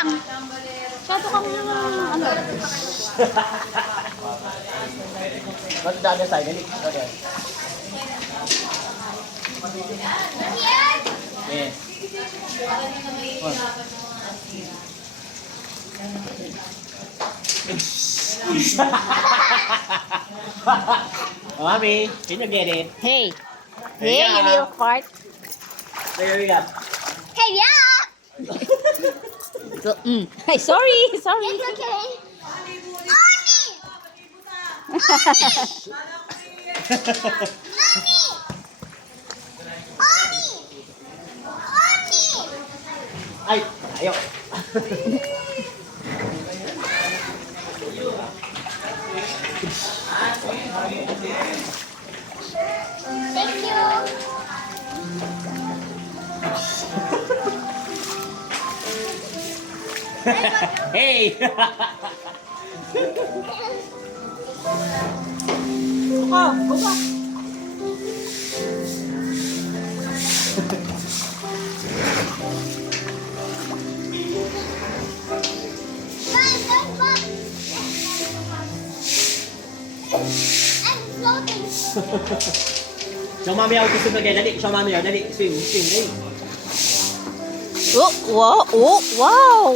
lang. Masyado kang ano. Go to the other side. Dali. Okay. Yes. Mommy, can you get it? Hey. Hey, Hey, you little fart. There we go. Hey, yeah! So, Hey, sorry. Sorry. It's okay. Ay, ayaw. Thank you. Hey! Buka, buka. Guys, guys, I'm floating. Show mommy how to swim again. Dali, show mommy how. Dali, swim, swim, dali. Oh, wow. Oh, wow.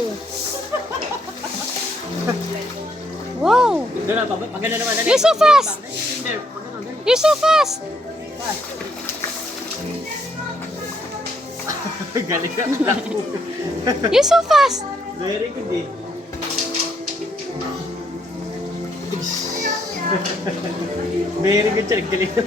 Wow. Doon na, pag gano'n naman. Dali. You're so fast. Swim there. Pag gano'n, dali. You're so fast. Galing na. You're so fast. Very good eh. Very good siya. Galing na.